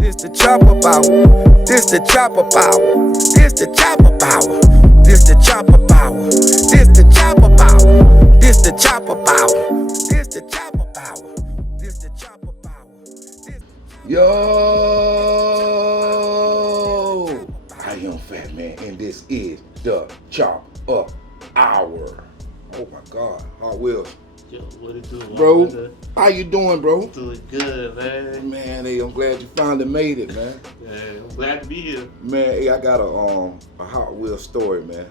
This the chopper power. This the chopper power. This the chopper power. This the chopper power. This the chopper power. This the chopper power. This the chopper power. This the chopper power. Yo, I am Fat Man, and this is the Chop Up Hour. Oh my God, HotTWheelz. Yo, what it do? Bro, how you doing, bro? Doing good, man. Man, hey, I'm glad you finally made it, man. Yeah, I'm glad to be here. Man, hey, I got a HotTWheelz story, man.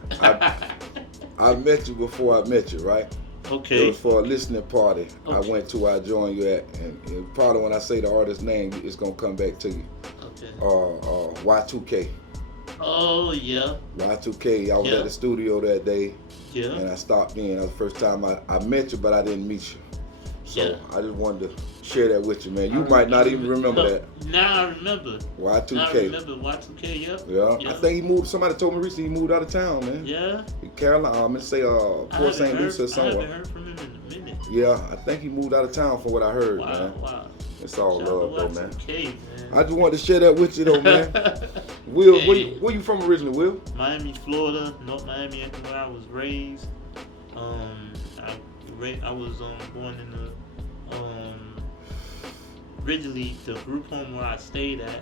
I met you before I met you, right? Okay. It was for a listening party I Okay. went to. I joined you at, and probably when I say the artist's name, it's gonna come back to you. Okay. Y2K. Oh yeah. Y2K. I was Yeah. at the studio that day. Yeah. And I stopped in. That was the first time I met you, but I didn't meet you. So Yeah. I just wanted to share that with you, man. You might not even remember that. Now I remember. Y2K. Now I remember Y2K. Yep. Yeah. Yeah. I think he moved. Somebody told me recently he moved out of town, man. Yeah. Carolina. I'm gonna say Port St. Lucie or I somewhere. haven't heard from him in a minute. Yeah, I think he moved out of town from what I heard, Wow. man. Wow. It's all Shout love, out though, to man. Y2K, man. I just wanted to share that with you, though, man. Will, Hey. where you from originally, Will? Miami, Florida, North Miami, where I was raised. I was born in the originally the group home where I stayed at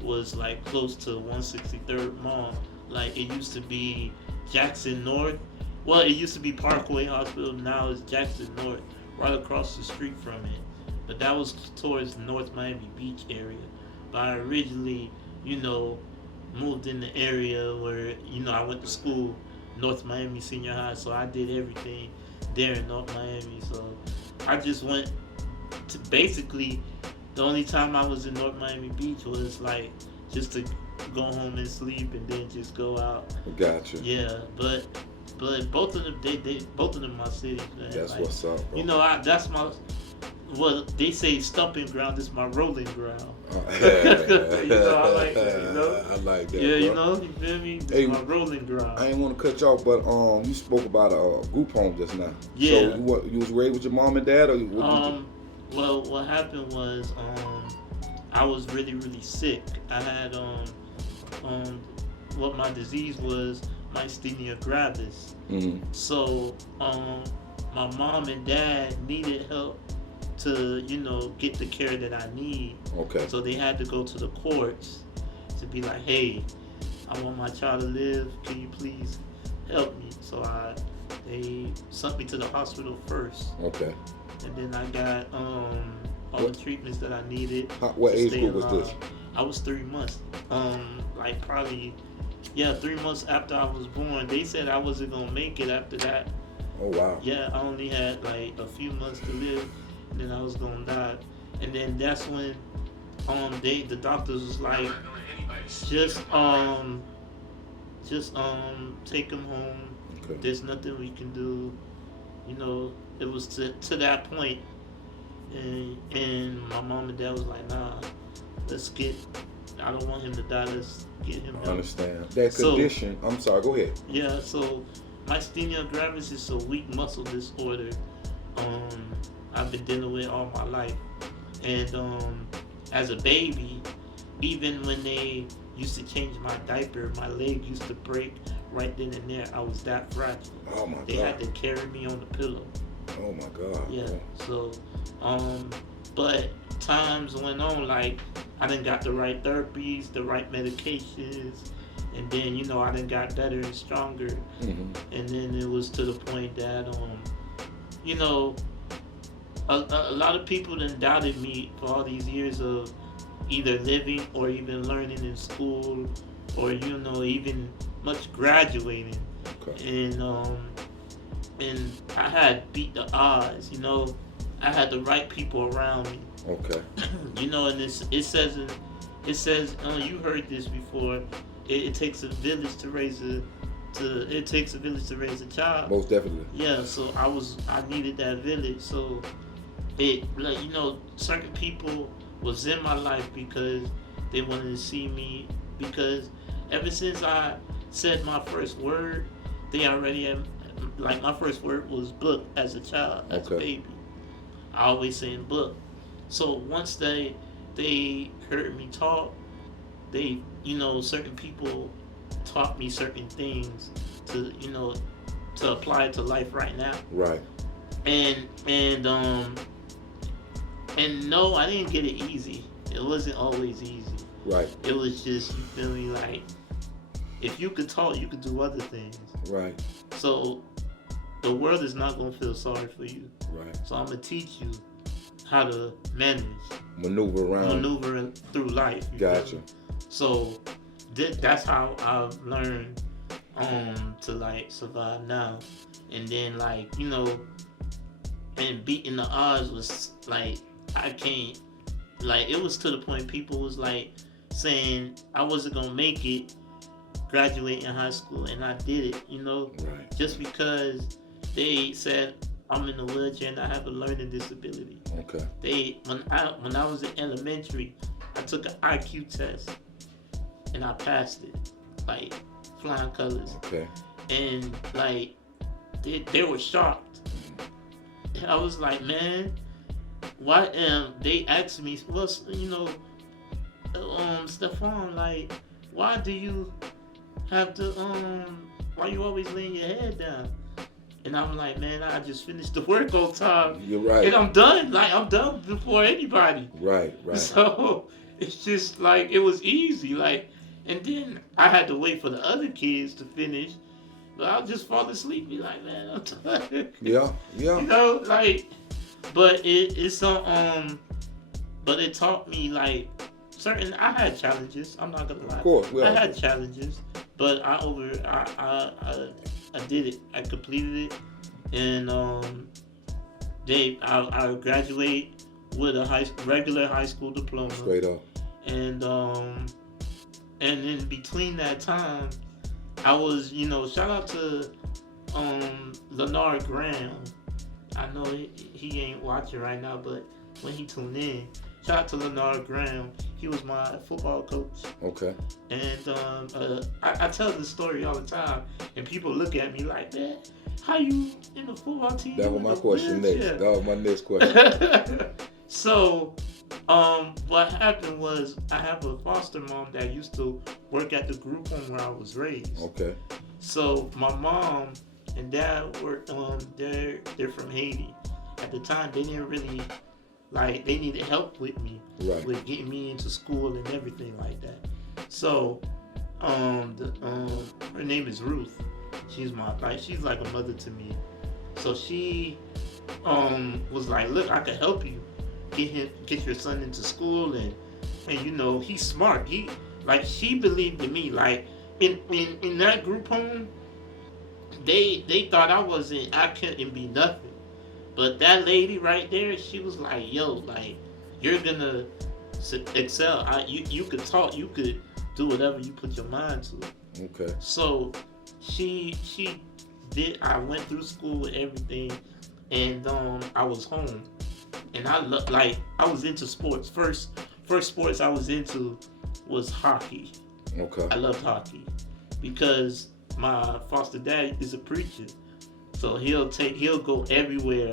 was like close to 163rd Mall. Like it used to be Jackson North. Well, it used to be Parkway Hospital. Now it's Jackson North, right across the street from it. But that was towards North Miami Beach area. But I originally, moved in the area where, I went to school, North Miami Senior High, so I did everything there in North Miami. So I just went to basically, the only time I was in North Miami Beach was like just to go home and sleep and then just go out. Gotcha. Yeah, but both of them, they both of them my cities, man. That's like, what's up, bro. that's my, well, they say stumping ground, this is my rolling ground. I like that, I like that, Yeah, bro. you feel me? This Hey, is my rolling ground. I ain't want to cut you off, but you spoke about a group home just now. Yeah. So you was raised with your mom and dad, or Well, what happened was, I was really, really sick. I had, what my disease was, myasthenia gravis. Mm-hmm. So, my mom and dad needed help to, get the care that I need. Okay. So they had to go to the courts to be like, hey, I want my child to live. Can you please help me? So they sent me to the hospital first. Okay. And then I got all the treatments that I needed. What to age stay group was alive. this? I was 3 months. 3 months after I was born. They said I wasn't gonna make it after that. Oh wow. Yeah, I only had like a few months to live, and then I was gonna die. And then that's when the doctors was like, just take him home. Okay. There's nothing we can do. It was to that point, and my mom and dad was like, nah, I don't want him to die. Let's get him I help. understand that condition. I'm sorry. Go ahead. Yeah, so myasthenia gravis is a weak muscle disorder. I've been dealing with all my life, and as a baby, even when they used to change my diaper, my leg used to break right then and there. I was that fragile. Oh my They God. had to carry me on the pillow. Oh my God. Yeah. Bro. So, but times went on. Like I done got the right therapies, the right medications, and then I done got better and stronger. Mm-hmm. And then it was to the point that a lot of people done doubted me for all these years of either living or even learning in school, or even much graduating. Okay. And I had beat the odds. I had the right people around me. Okay. And it says you heard this before. It takes a village to raise a child. Most definitely. Yeah, so I needed that village. So certain people was in my life because they wanted to see me. Because ever since I said my first word, they already had, like, my first word was book as a child, as a baby. I always saying book. So once they they heard me talk. They, certain people taught me certain things to, to apply to life right now. Right. And no, I didn't get it easy. It wasn't always easy. Right. It was just, you feel me, like, if you could talk, you could do other things. Right. So the world is not going to feel sorry for you. Right. So I'm going to teach you how to maneuver through life. Gotcha. So that's how I've learned to like survive now. And then like, and beating the odds was like, I can't, like, it was to the point people was like saying I wasn't gonna make it graduating high school, and I did it, Right. just because they said I'm in a wheelchair and I have a learning disability. Okay. When I was in elementary, I took an IQ test and I passed it, like flying colors. Okay. And like they were shocked. I was like, man, why? They asked me, what's Stephon, like, why do you have to why you always laying your head down? And I'm like, man, I just finished the work on time. You're right. And I'm done. Like, I'm done before anybody. Right. So it's just like, it was easy. Like, and then I had to wait for the other kids to finish. But I'll just fall asleep and be like, man, I'm tired. Yeah. Like, but it's but it taught me like I had challenges. I'm not gonna lie. Of course, I had challenges, but I did it. I completed it, and I graduate with a regular high school diploma. Straight up. And in between that time, I was, shout out to Leonard Graham. I know he ain't watching right now, but when he tuned in, shout out to Leonard Graham. He was my football coach. Okay. And I tell this story all the time, and people look at me like, man, how you in the football team? That was my question next. That was my next question. So, what happened was I have a foster mom that used to work at the group home where I was raised. Okay. So my mom and dad worked they're from Haiti. At the time, they didn't really, like, they needed help with me. Right. With getting me into school and everything like that. So, her name is Ruth. She's like a mother to me. So she, was like, look, I can help you get your son into school, and he's smart. She believed in me. Like, in that group home, they thought I couldn't be nothing. But that lady right there, she was like, yo, like, you're gonna excel. You could talk, you could do whatever you put your mind to. Okay. So she did. I went through school and everything, and I was home, and I was into sports. First sports I was into was hockey. Okay. I loved hockey because my foster dad is a preacher, so he'll go everywhere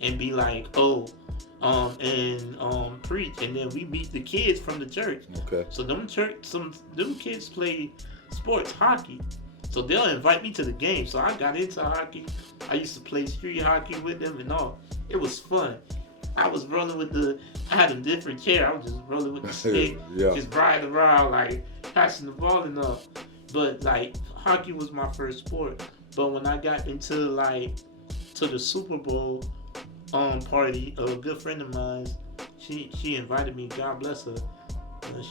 and be like, preach, and then we meet the kids from the church. Okay. So them kids play sports, hockey. So they'll invite me to the game. So I got into hockey. I used to play street hockey with them and all. It was fun. I was rolling I had a different chair. I was just rolling with the stick, yeah. Just riding around, like, passing the ball and all. But, like, hockey was my first sport. But when I got into, to the Super Bowl party, a good friend of mine, she invited me, God bless her.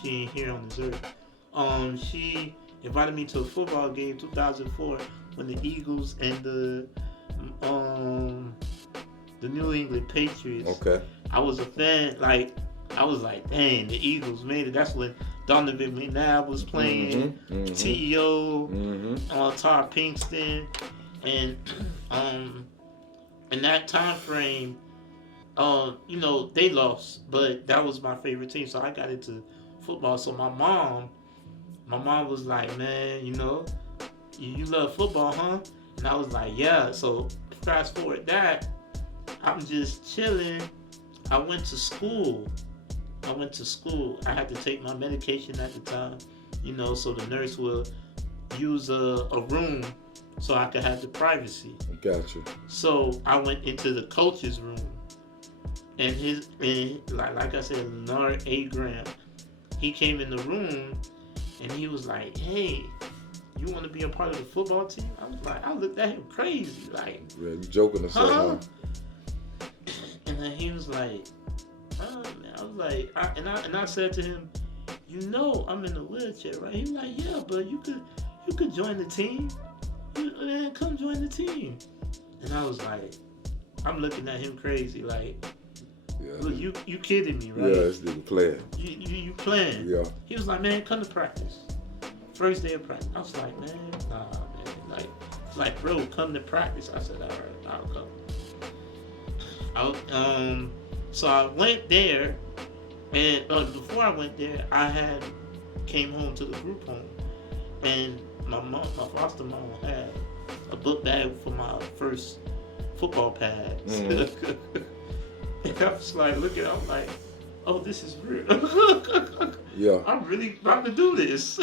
She ain't here on this earth. She invited me to a football game 2004 when the Eagles and the New England Patriots. Okay. I was a fan. I was like, dang, the Eagles made it. That's when Donovan McNabb was playing, T.O., Todd Pinkston, and in that time frame, they lost, but that was my favorite team. So I got into football. So my mom was like, man, you love football, huh? And I was like, yeah. So fast forward that, I'm just chilling. I went to school I went to school, I had to take my medication at the time, so the nurse would use a room so I could have the privacy. Gotcha. So I went into the coach's room, and like I said, Leonard A. Graham, he came in the room, and he was like, "Hey, you want to be a part of the football team?" I looked at him crazy, like, yeah, you joking or something? And then he was like, "Oh man," I was like, I said to him, I'm in a wheelchair, right? He was like, "Yeah, but you could join the team. Come join the team." And I was like, I'm looking at him crazy, like, yeah, look, you kidding me, right? Yeah, this nigga playing. You playing? Yeah. He was like, "Man, come to practice." First day of practice, I was like, "Man, nah, man, like, bro, come to practice." I said, "All right, I'll come." So I went there, and before I went there, I came home to the group home, and my foster mom had a book bag for my first football pads. And I was like, I'm like, oh, this is real. Yeah. I'm really about to do this.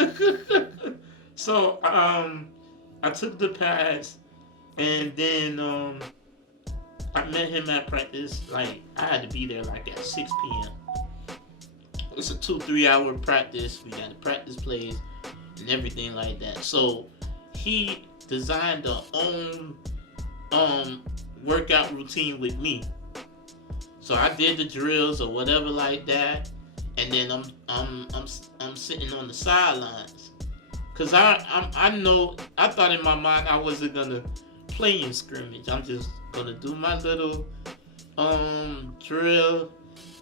So I took the pads, and then I met him at practice. Like, I had to be there like at 6 p.m. It's a 2-3 hour practice. We got the practice plays and everything like that. So he designed a own workout routine with me. So I did the drills or whatever like that, and then I'm sitting on the sidelines, cause I thought in my mind I wasn't gonna play in scrimmage. I'm just gonna do my little drill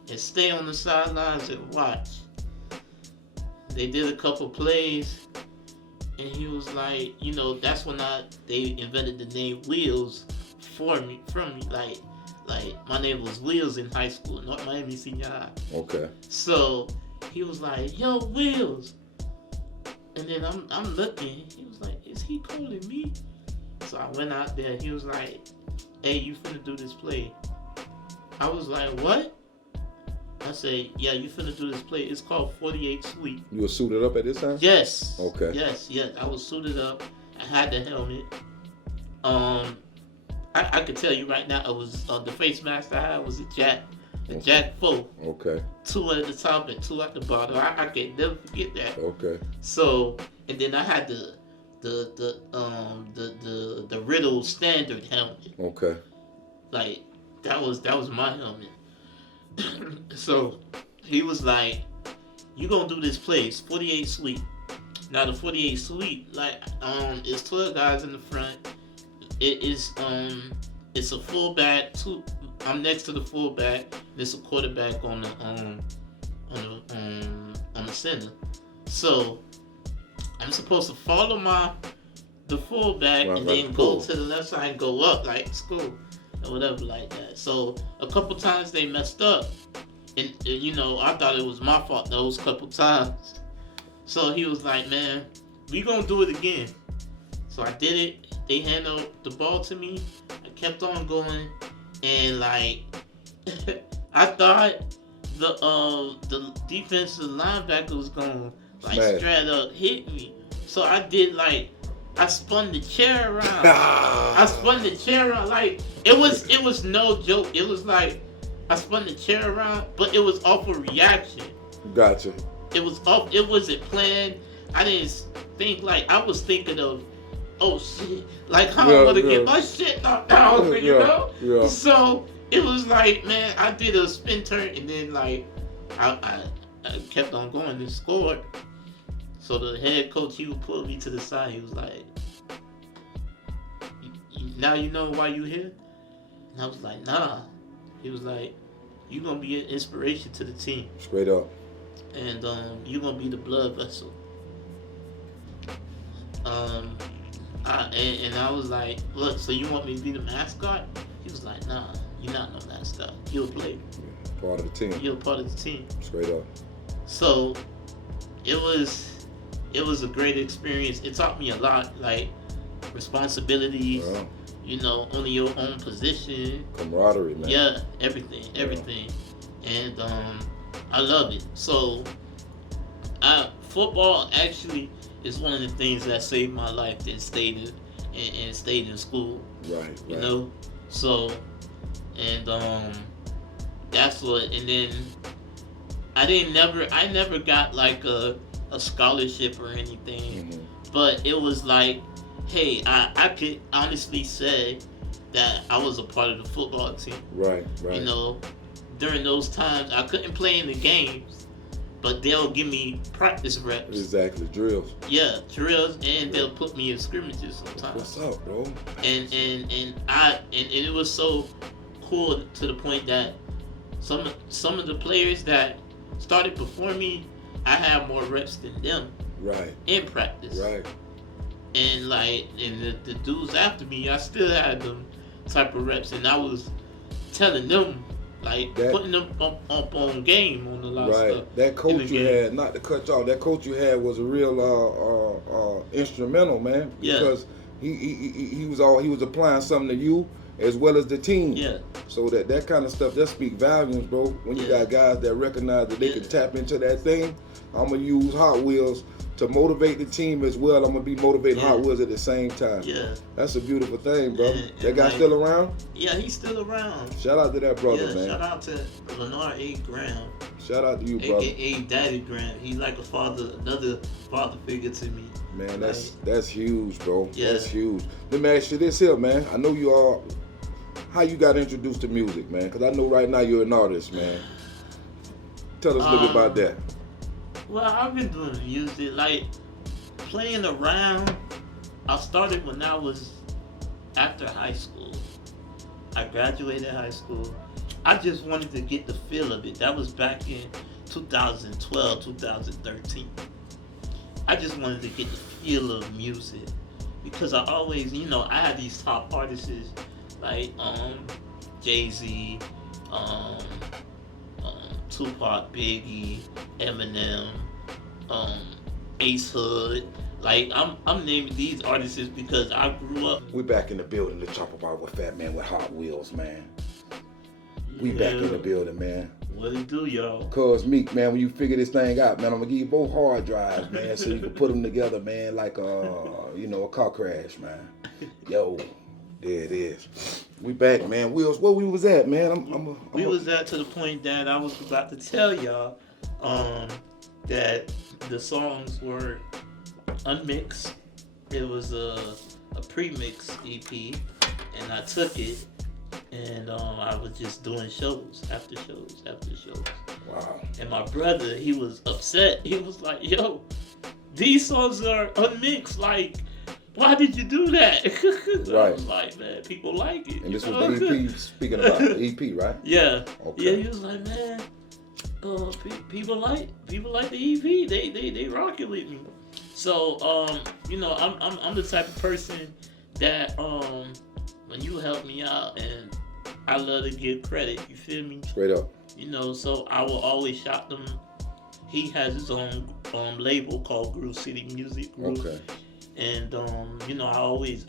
and stay on the sidelines and watch. They did a couple plays, and he was like, that's when they invented the name Wheels from me, like my name was Wheels in high school, North Miami Senior High. Okay. So he was like, "Yo, Wheels," and then I'm looking. He was like, "Is he calling me?" So I went out there. He was like, "Hey, you finna do this play." I was like, "What?" I said, "Yeah, you finna do this play. It's called 48 Sweep." You were suited up at this time? Yes. Okay. Yes. I was suited up. I had the helmet. I could tell you right now, it was the face mask I had was a Jack 4. Okay. 2 at the top and 2 at the bottom. I can never forget that. Okay. So, and then I had the Riddle standard helmet. Okay. Like that was my helmet. So he was like, "You gonna do this play? It's 48 sweep." Now the 48 sweep, like it's 12 guys in the front. It is it's a fullback. I'm next to the fullback. There's a quarterback on the center. So I'm supposed to follow the fullback and then go to the left side and go up like school or whatever like that. So a couple times they messed up, and I thought it was my fault those couple times. So he was like, "Man, we gonna do it again." So I did it. They handed the ball to me. I kept on going, and like I thought the defensive linebacker was gonna straight up hit me. So I did I spun the chair around. Like it was no joke. It was like I spun the chair around, but it was off a reaction. Gotcha. It was off. It wasn't planned. I didn't think I was thinking of, oh shit, how I'm gonna get my shit knocked out, Yeah. So it was like, man, I did a spin turn and then I kept on going and scored. So the head coach, he would pull me to the side. He was like, "Now you know why you here?" And I was like, "Nah." He was like, "You gonna be an inspiration to the team. Straight up. And you gonna be the blood vessel." And I was like, "Look, so you want me to be the mascot?" He was like, "Nah, you're not no mascot. You're a player. Part of the team. You're a part of the team." Straight up. So it was a great experience. It taught me a lot, responsibilities. Wow. Only your own position. Camaraderie, man. Yeah, everything. And I love it. So, football actually is one of the things that saved my life. That stayed in school. Right. You know, so and that's what. And then I never got like a scholarship or anything, Mm-hmm. but it was like, hey, I could honestly say that I was a part of the football team. Right. You know, during those times I couldn't play in the games, but they'll give me practice reps. Exactly, drills. Yeah, drills, and they'll put me in scrimmages sometimes. What's up, bro? And it was so cool to the point that some of the players that started before me, I had more reps than them. Right. In practice. Right. And the dudes after me, I still had them type of reps, and I was telling them, like, putting them up on game on a lot of stuff. That coach you had, not to cut you off, that coach you had was a real instrumental, man. Because he was applying something to you as well as the team. Yeah. So that kind of stuff, that speak volumes, bro. When you got guys that recognize that they can tap into that thing, I'm gonna use Hot Wheels to motivate the team as well. I'm gonna be motivating Hot Wheels at the same time. Yeah. That's a beautiful thing, bro. And that guy still around? Yeah, he's still around. Shout out to that brother, man. Shout out to Leonard A. Graham. Shout out to you, brother. AKA Daddy Graham. He's like another father figure to me. Man, that's huge, bro. Yeah. That's huge. Let me ask you this here, man. I know you all. How you got introduced to music, man? Because I know right now you're an artist, man. Tell us a little bit about that. Well, I've been doing music, like playing around. I started when I was after high school. I graduated high school. I just wanted to get the feel of it. That was back in 2012, 2013. I just wanted to get the feel of music because I always, I had these top artists like Jay-Z, Tupac, Biggie, Eminem, Ace Hood. Like I'm naming these artists because I grew up. We back in the building to chop about with Fat Man with Hot Wheels, man. We back in the building, man. What it do, y'all? Cause Meek, man, when you figure this thing out, man, I'm gonna give you both hard drives, man, so you can put them together, man, like a car crash, man. Yo, there it is. We back, man. Wheels, where we was at, man? We was at to the point that I was about to tell y'all that the songs were unmixed. It was a pre-mix EP, and I took it, and I was just doing shows after shows after shows. Wow. And my brother, he was upset. He was like, "Yo, these songs are unmixed. Like, why did you do that?" Right. I was like, "Man, people like it." And this was the EP, speaking about the EP, right? Yeah. Okay. Yeah, he was like, "Man, people like the EP. They rock it with me." So, I'm the type of person that when you help me out, and I love to give credit. You feel me? Straight up. So I will always shout them. He has his own label called Groove City Music Group. Okay. And I always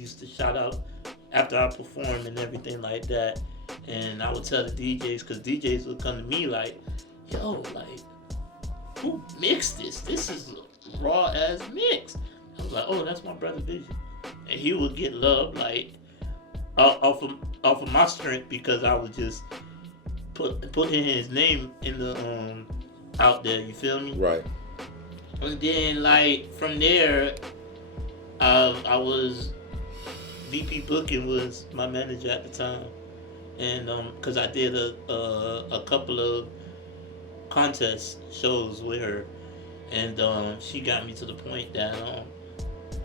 used to shout out after I perform and everything like that. And I would tell the DJs, because DJs would come to me like, "Yo, like, who mixed this? This is a raw ass mix." I was like, "Oh, that's my brother Vision," and he would get love like off of my strength because I would just putting his name in the out there. You feel me? Right. And then like from there, I was VP Booking was my manager at the time, and because I did a couple of contest shows with her, and she got me to the point that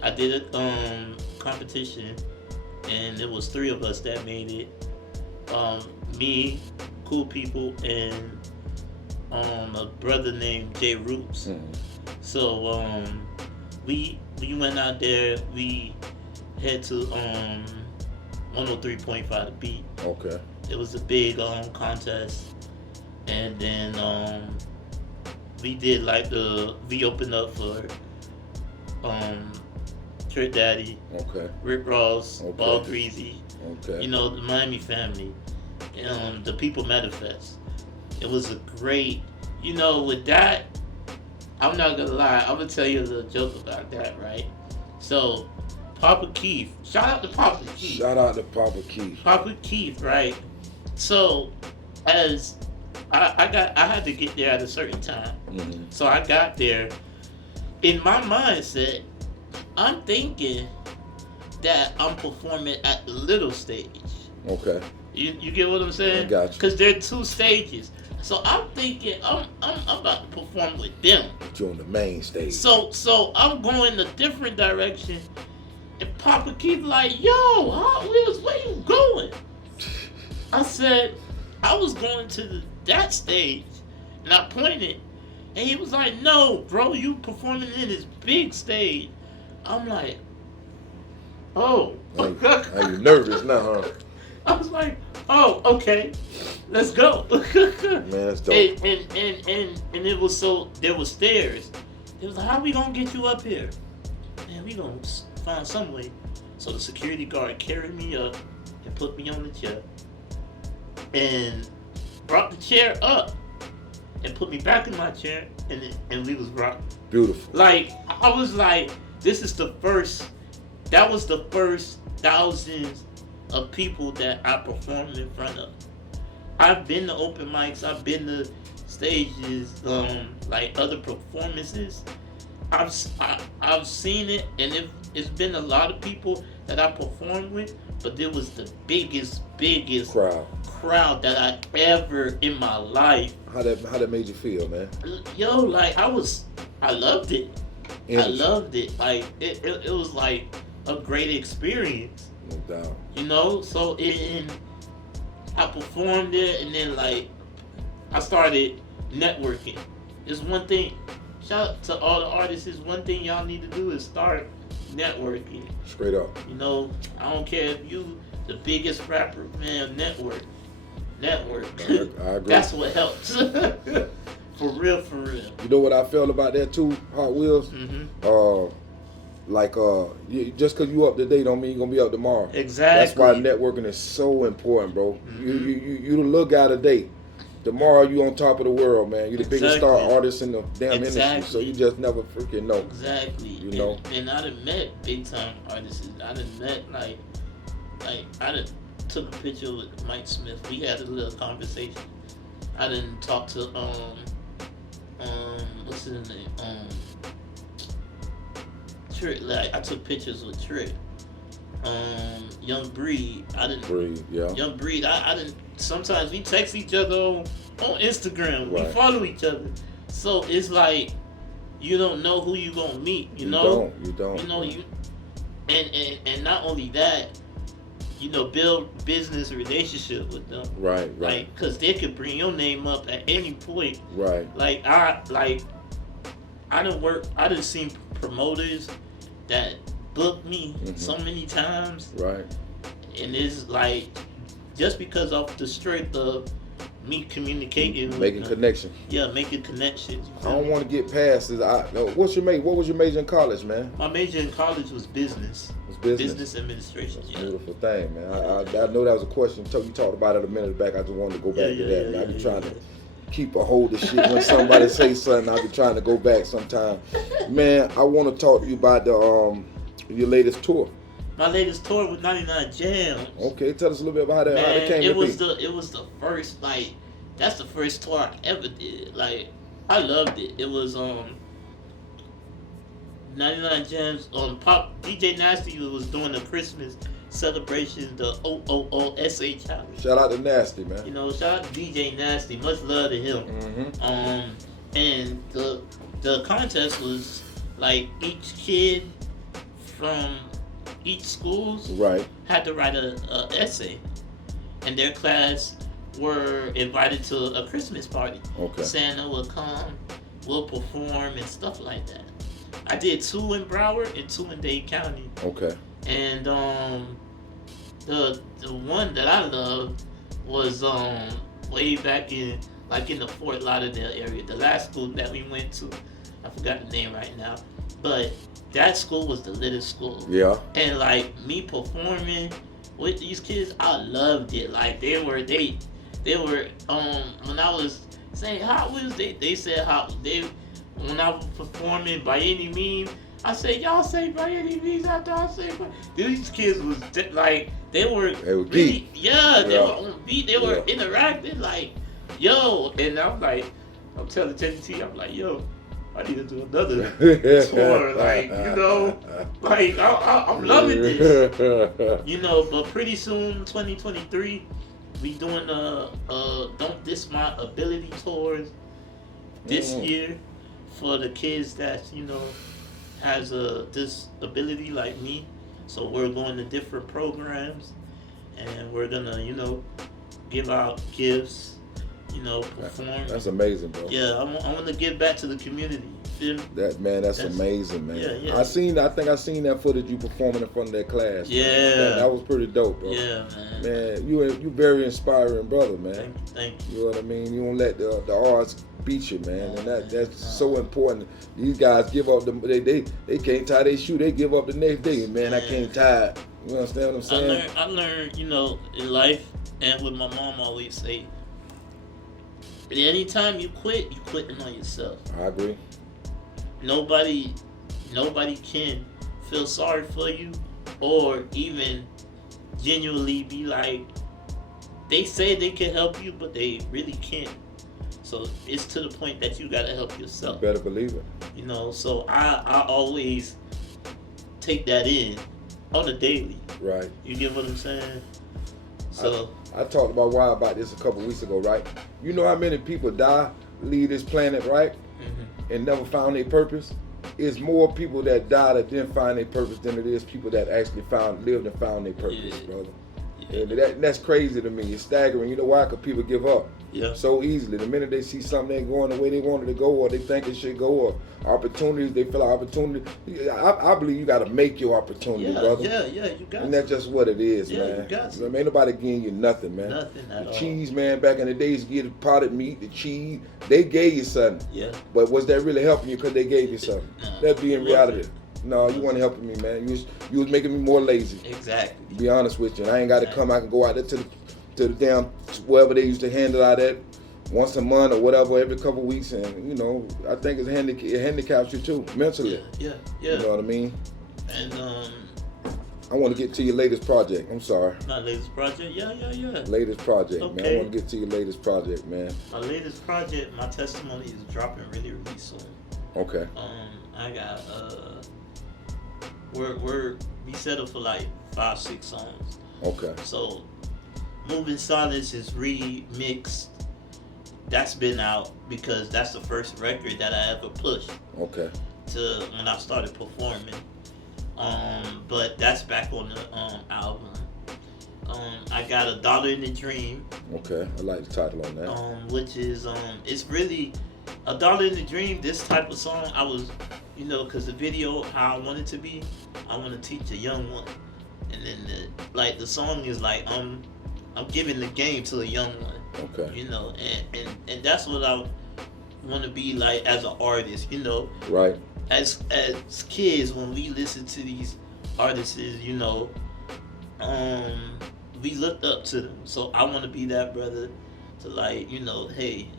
I did a competition, and it was 3 of us that made it. Me, Cool People, and a brother named Jay Roots. Mm-hmm. So we went out there. We head to 103.5 The Beat. Okay. It was a big contest, and then we did like we opened up for Trick Daddy, okay, Rick Ross, okay, Ball Greasy, okay, the Miami Family, the People Manifest. It was a great, with that, I'm not gonna lie, I'm gonna tell you a little joke about that, right? So, Papa Keith, shout out to Papa Keith. Shout out to Papa Keith. Papa Keith, right? So, as I had to get there at a certain time. Mm-hmm. So I got there. In my mindset, I'm thinking that I'm performing at the little stage. Okay. You get what I'm saying? I got you. Because there are 2 stages. So I'm thinking I'm about to perform with them. But you're on the main stage. So I'm going a different direction. And Papa Keith like, yo, HotWheelz, where you going? I said, I was going to that stage. And I pointed. And he was like, no, bro, you performing in this big stage. I'm like, oh. Are you nervous now, huh? I was like, oh, okay, let's go. Man, that's dope. And it was there was stairs. It was like, how we gonna get you up here? Man, we gonna find some way. So the security guard carried me up and put me on the chair. And brought the chair up and put me back in my chair, and we was rocking. Beautiful. Like, I was like, that was the first thousands of people that I performed in front of. I've been to open mics, I've been to stages, like other performances. I've seen it, and it's been a lot of people that I performed with, but there was the biggest crowd that I ever in my life. How that made you feel, man? Yo, like I loved it. Energy. I loved it. Like it was like a great experience. No doubt. So I performed it, and then like I started networking. It's one thing. Shout out to all the artists. It's one thing y'all need to do is start networking. Straight up. I don't care if you the biggest rapper, man. Network. I agree. That's what helps. For real. You know what I felt about that too, HotWheelz? Mm-hmm. Just because you up today don't mean you're gonna be up tomorrow. Exactly. That's why networking is so important, bro. Mm-hmm. You the little guy today. Tomorrow you on top of the world, man. You the biggest star artist in the damn industry, so you just never freaking know. Exactly. And I done met big time artists. I done met like I done took a picture with Mike Smith. We had a little conversation. I done talked to what's his name? Trick. Like I took pictures with Trick. Young Breed. Young Breed. I didn't. Sometimes we text each other on Instagram. Right. We follow each other. So it's like you don't know who you gonna meet. You don't. And not only that, build business relationship with them. Right. Like, cause they could bring your name up at any point. Right. I done seen promoters that booked me so many times. Right. And it's like, just because of the strength of me communicating, making connections. Yeah, making connections. I don't want to get past this. What was your major in college, man? My major in college was business. Business administration. That's a beautiful thing, man. I know that was a question you talked about it a minute back. I just wanted to go back to that, man. I be trying to keep a hold of shit when somebody say something. I be trying to go back sometime. Man, I want to talk to you about your latest tour. My latest tour was 99 Jams. Okay, tell us a little bit about that. How that came to be. It was the first, like, that's the first tour I ever did. Like, I loved it. It was 99 Jams on Pop. DJ Nasty was doing the Christmas celebration, the OOOSA challenge. Shout out to Nasty, man. Shout out to DJ Nasty. Much love to him. Mm-hmm. And the contest was like each kid from each schools had to write a essay, and their class were invited to a Christmas party. Okay. Santa will come, we'll perform and stuff like that. I did 2 in Broward and 2 in Dade County. Okay. And the one that I loved was way back in the Fort Lauderdale area. The last school that we went to, I forgot the name right now, but that school was the littest school. Yeah. And like me performing with these kids, I loved it. Like they were when I was say Hot Wheels. They said when I was performing By Any Means. I said, y'all say By Any Means after I say these kids was like they were really geek. they were on beat. They were interacting like yo, and I'm like, I'm telling JT, I'm like, yo, I need to do another tour, like, you know, like I'm loving this, you know. But pretty soon, 2023, we doing Don't Diss My Ability tours this year for the kids that, you know, has a disability like me. So we're going to different programs, and we're gonna, you know, give out gifts. You know, perform. That's amazing, bro. Yeah, I want to give back to the community. Feel me? That's amazing, man. Yeah. I think I seen that footage you performing in front of that class. Yeah, man. That was pretty dope, bro. Yeah, man. Man, you very inspiring brother, man. Thank you. You know what I mean? You don't let the arts beat you, man, and that's so important. These guys give up they can't tie their shoe. They give up the next day, man. I can't tie it. You understand what I'm saying? I learned, you know, in life, and with my mom always say, anytime you quit, you quitting on yourself. I agree. Nobody can feel sorry for you or even genuinely be like, they say they can help you, but they really can't. So it's to the point that you gotta help yourself. You better believe it. You know, so I always take that in on a daily. Right. You get what I'm saying? So I talked about this a couple weeks ago, right? You know how many people leave this planet, right? Mm-hmm. And never found their purpose? It's more people that die that didn't find their purpose than it is people that actually lived and found their purpose, brother. Yeah. And that's crazy to me. It's staggering. You know why? Because people give up so easily. The minute they see something ain't going the way they wanted to go, or they think it should go, or opportunities, they feel like opportunity. I believe you got to make your opportunity, brother. Yeah, you got And that's just what it is, man. You got to. Ain't nobody giving you nothing, man. Nothing at all. The cheese, man, back in the days, you get potted meat, the cheese, they gave you something. Yeah. But was that really helping you because they gave you something? No, That be in reality. No, you weren't helping me, man. You was making me more lazy. Exactly. To be honest with you. And I ain't got to come. I can go out there to the damn, wherever they used to handle out at once a month or whatever, every couple of weeks. And, you know, I think it handicaps you too, mentally. Yeah. You know what I mean? And, I want to get to your latest project. I'm sorry. My latest project? Yeah. Latest project, Okay. man. I want to get to your latest project, man. My latest project, my testimony is dropping really soon. Okay. I got, we settled for like 5-6 songs. Okay. So, Moving Silence is remixed. That's been out because that's the first record that I ever pushed. Okay. To when I started performing. But that's back on the album. I got A Dollar in the Dream. Okay, I like the title on that. Which is it's really A Dollar in the Dream. This type of song, I was, you know, because the video how I want it to be, I want to teach a young one, and then the song is like I'm giving the game to a young one. Okay. You know, and that's what I want to be like as an artist. You know. Right. As kids, when we listen to these artists, you know, we looked up to them. So I want to be that brother to, like, you know, hey,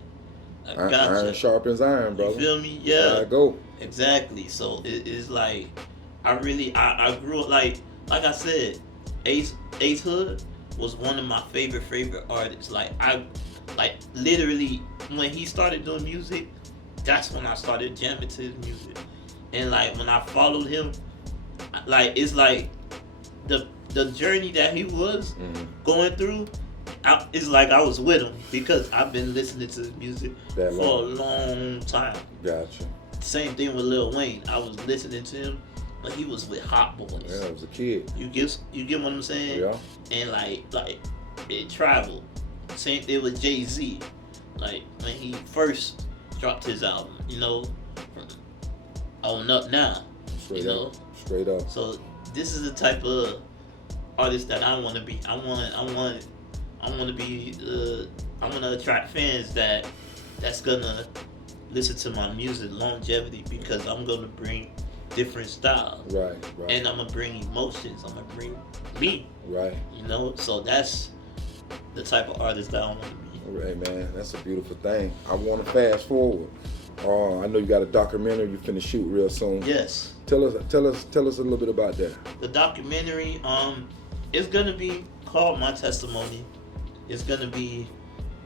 I got you. Iron sharpens iron, brother. You feel me? Yeah. There I go. Exactly. So it's like I grew up like I said, Ace Hood was one of my favorite artists. Like literally when he started doing music, that's when I started jamming to his music. And like when I followed him, like it's like the journey that he was going through, it's like I was with him because I've been listening to his music for a long time. Gotcha. Same thing with Lil Wayne. I was listening to him, but he was with Hot Boys. Yeah, I was a kid. You get what I'm saying? Yeah. And like it traveled. Same thing with Jay-Z. Like when he first dropped his album, you know, On Up Now. Straight you up. know? Straight up. So this is the type of artist that I want to be. I want to be. I want to attract fans that's gonna listen to my music longevity because I'm gonna bring different styles. Right. And I'm gonna bring emotions. I'm gonna bring me. Right. You know. So that's the type of artist that I want to be. Hey man, that's a beautiful thing. I want to fast forward. I know you got a documentary you finna shoot real soon. Yes. Tell us a little bit about that. The documentary, it's gonna be called My Testimony. It's gonna be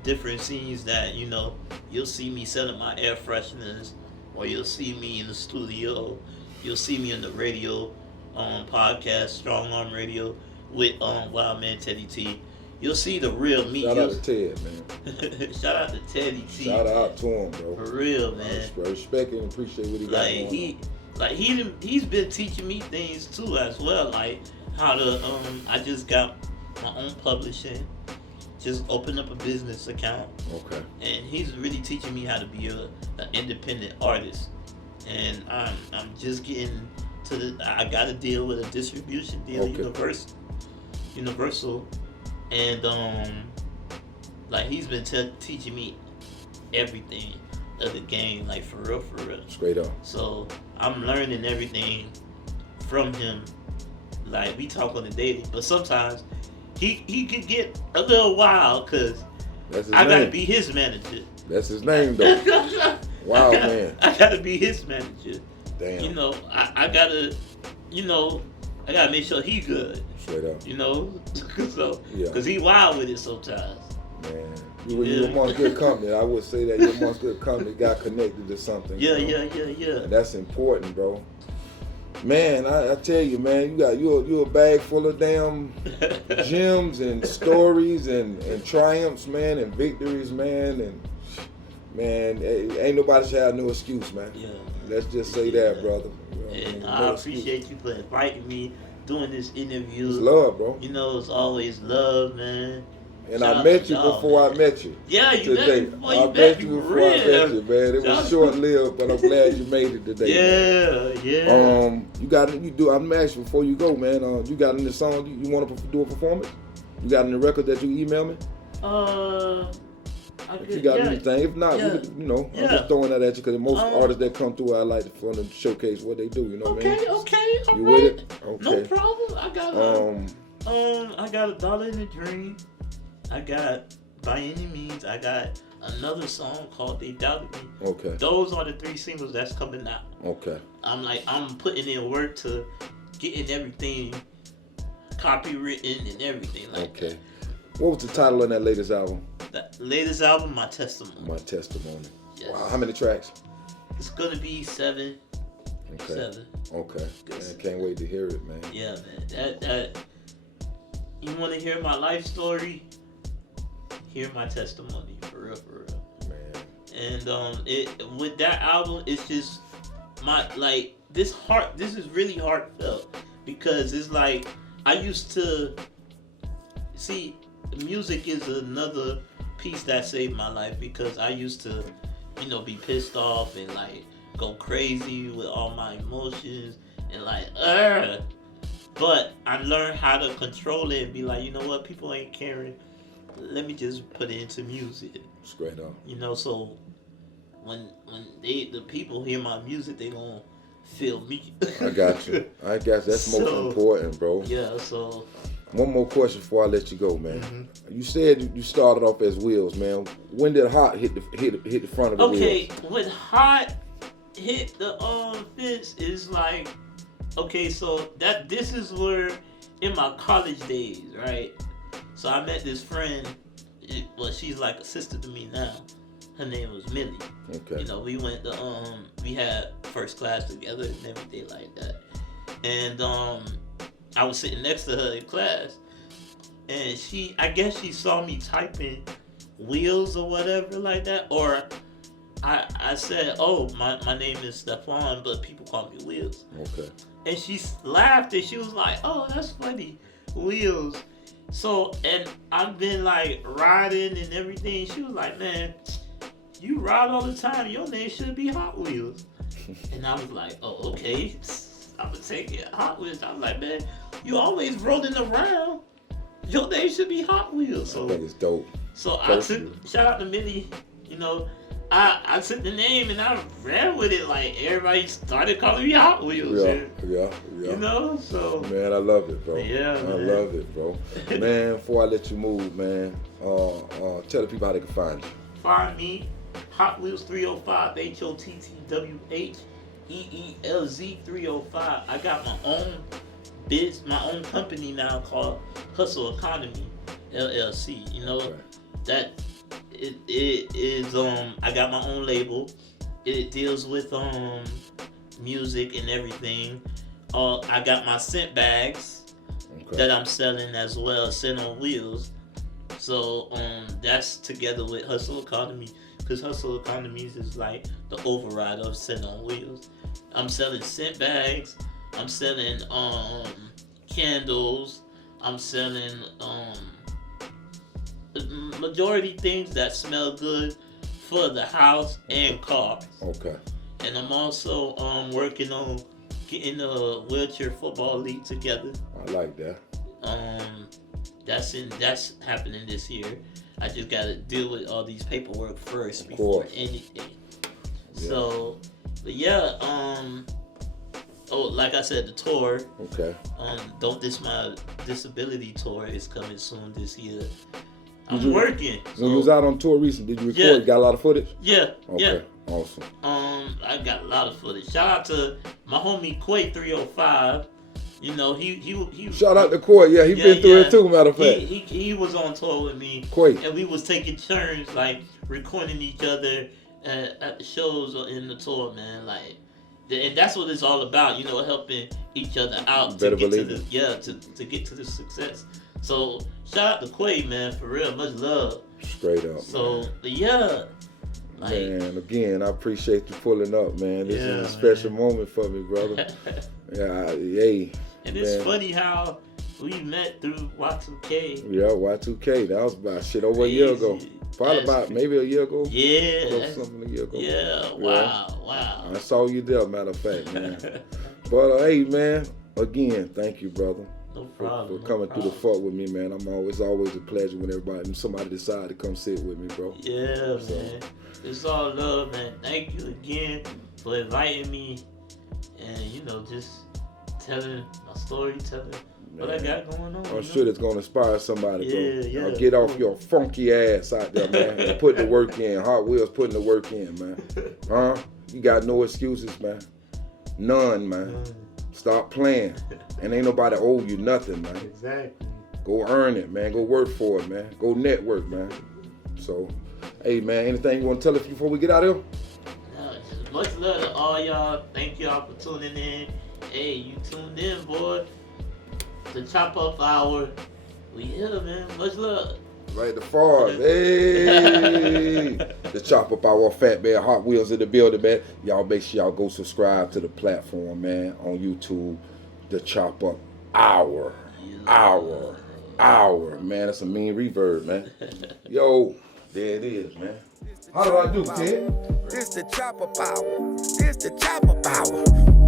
different scenes that, you know, you'll see me selling my air fresheners, or you'll see me in the studio, you'll see me on the radio, podcast, Strong Arm Radio, with Wild Man Teddy T. You'll see the real me. Shout out to Ted, man. Shout out to Teddy T. Shout out to him, bro. For real, man. I respect and appreciate what he got going on. He's been teaching me things too as well, like how to I just got my own publishing, just opened up a business account. Okay. And he's really teaching me how to be an independent artist. And I'm just getting to I got to deal with a distribution deal, Universal, and like he's been teaching me everything of the game, like for real. Straight up. So I'm learning everything from him. Like we talk on the daily, but sometimes he could get a little wild because I gotta be his manager. That's his name though. Wild man. I gotta be his manager. Damn. You know, I gotta make sure he good. Straight up. You know, so Yeah. because he wild with it sometimes. Man, you're amongst good company. I would say that you're amongst good company. Got connected to something. Yeah. And that's important, bro. Man, I tell you, man, you're a bag full of damn gems and stories and triumphs, man, and victories, man, and man, ain't nobody should have no excuse, man. Yeah. Let's just say that, brother. And I appreciate you for inviting me, doing this interview. It's love, bro. You know, it's always love, man. And Shout I met you y'all, before man. I met you. Yeah, you today. met me before you I met met me, you for before I met real. you, man. It was short lived, but I'm glad you made it today. Yeah. I'm asking before you go, man. You got any song you want to do a performance? You got any record that you email me? If you got anything, if not, I'm just throwing that at you because most artists that come through, I like for them to showcase what they do. You know what I mean? Okay. You with it? Okay. No problem. I got I got A Dollar in a Dream. I got By Any Means. I got another song called They Doubted Me. Okay. Those are the 3 singles that's coming out. Okay. I'm putting in work to getting everything copywritten and everything like that. What was the title of that latest album? That latest album, My Testimony. My Testimony. Yes. Wow. How many tracks? It's gonna be 7. Okay. 7. Okay. Man, can't wait to hear it, man. Yeah, man. That you want to hear my life story? Hear my testimony, for real. Man. And with that album, it's just this is really heartfelt because it's like I used to see music is another piece that saved my life because I used to, be pissed off and like go crazy with all my emotions and like, but I learned how to control it and be like, you know what, people ain't caring. Let me just put it into music. Straight up. So when the people hear my music, they gonna feel me. I got you. That's most important, bro. Yeah. So. One more question before I let you go, man. Mm-hmm. You said you started off as Wheels, man. When did Hot hit the front of the wheels? Okay, when Hot hit the fence is like, okay, so this is where in my college days, right? So I met this friend. She's like a sister to me now. Her name was Millie. Okay. We went to we had first class together and everything like that. And I was sitting next to her in class, and I guess she saw me typing Wheels or whatever like that, or I said, oh, my name is Stefan, but people call me Wheels. Okay. And she laughed and she was like, oh, that's funny, Wheels. So, and I've been like riding and everything. She was like, man, you ride all the time. Your name should be Hot Wheels. And I was like, oh, okay. I'm gonna take it. Hot Wheels. I was like, man, you always rolling around. Your name should be Hot Wheels. So I think it's dope. So shout out to Millie. I took the name and I ran with it. Like everybody started calling me Hot Wheels. Yeah. You know, so Man, I love it, bro. Yeah, I man. love it, bro. Man, before I let you move, man, tell the people how they can find you. find me, HotWheelz305, HotWheelz305. I got my own my own company now called Hustle Economy LLC. You know, Okay. that it is I got my own label. It deals with music and everything. I got my scent bags that I'm selling as well, Scent on Wheels. So that's together with Hustle Economy, because Hustle Economies is like the override of Scent on Wheels. I'm selling scent bags. I'm selling candles. I'm selling majority things that smell good for the house and cars. Okay. And I'm also working on getting a wheelchair football league together. I like that. That's happening this year. I just gotta deal with all these paperwork first Of before course. anything. Yeah. So, but yeah, like I said, the tour, Okay. Don't Diss My Disability tour is coming soon this year. Did I'm you- working. When you was out on tour recently, did you record? Yeah. You got a lot of footage? Yeah, Okay. yeah. Awesome. I got a lot of footage. Shout out to my homie Quay305. You know, he Shout out to Coy. Yeah, he been through it too, matter of fact. He was on tour with me. Quay. And we was taking turns, like, recording each other at the shows or in the tour, man. Like, and that's what it's all about, you know, helping each other out Better to get to believe to get to the success. So shout out to Quay, man, for real, much love. Straight up. So yeah, like, Man, again, I appreciate you pulling up, man. This Yeah, is a special man. moment for me, brother. Hey. and it's man. funny how we met through Y2K. Yeah, Y2K. That was about shit over a year ago. Probably That's about maybe a year ago. Yeah, Or that's- something a year ago. yeah, wow. I saw you there, matter of fact, man. But hey, man, again, thank you, brother. No For problem. coming through the fuck with me, man. It's always a pleasure when somebody decide to come sit with me, bro. Yeah, man. It's all love, man. Thank you again for inviting me and, you know, just telling my story, telling what I got going on. I'm you sure know? it's gonna inspire somebody, bro. Yeah. Now get off your funky ass out there, man. And put the work in. Hot Wheels putting the work in, man. Huh? You got no excuses, man. None, man. Stop playing. And ain't nobody owe you nothing, man. Exactly. Go earn it, man. Go work for it, man. Go network, man. So, hey, man, anything you want to tell us before we get out of here? Just much love to all y'all. Thank y'all for tuning in. Hey, you tuned in, boy. The Chop Up Hour. We here, man. Much love. Right, the Fars. Hey! The Chop Up Hour, Fat Bear, Hot Wheels in the building, man. Y'all make sure y'all go subscribe to the platform, man, on YouTube. The Chop Up Hour. Hour. Man, that's a mean reverb, man. Yo, there it is, man. How do I do, kid? This the chopper power. This the chopper power.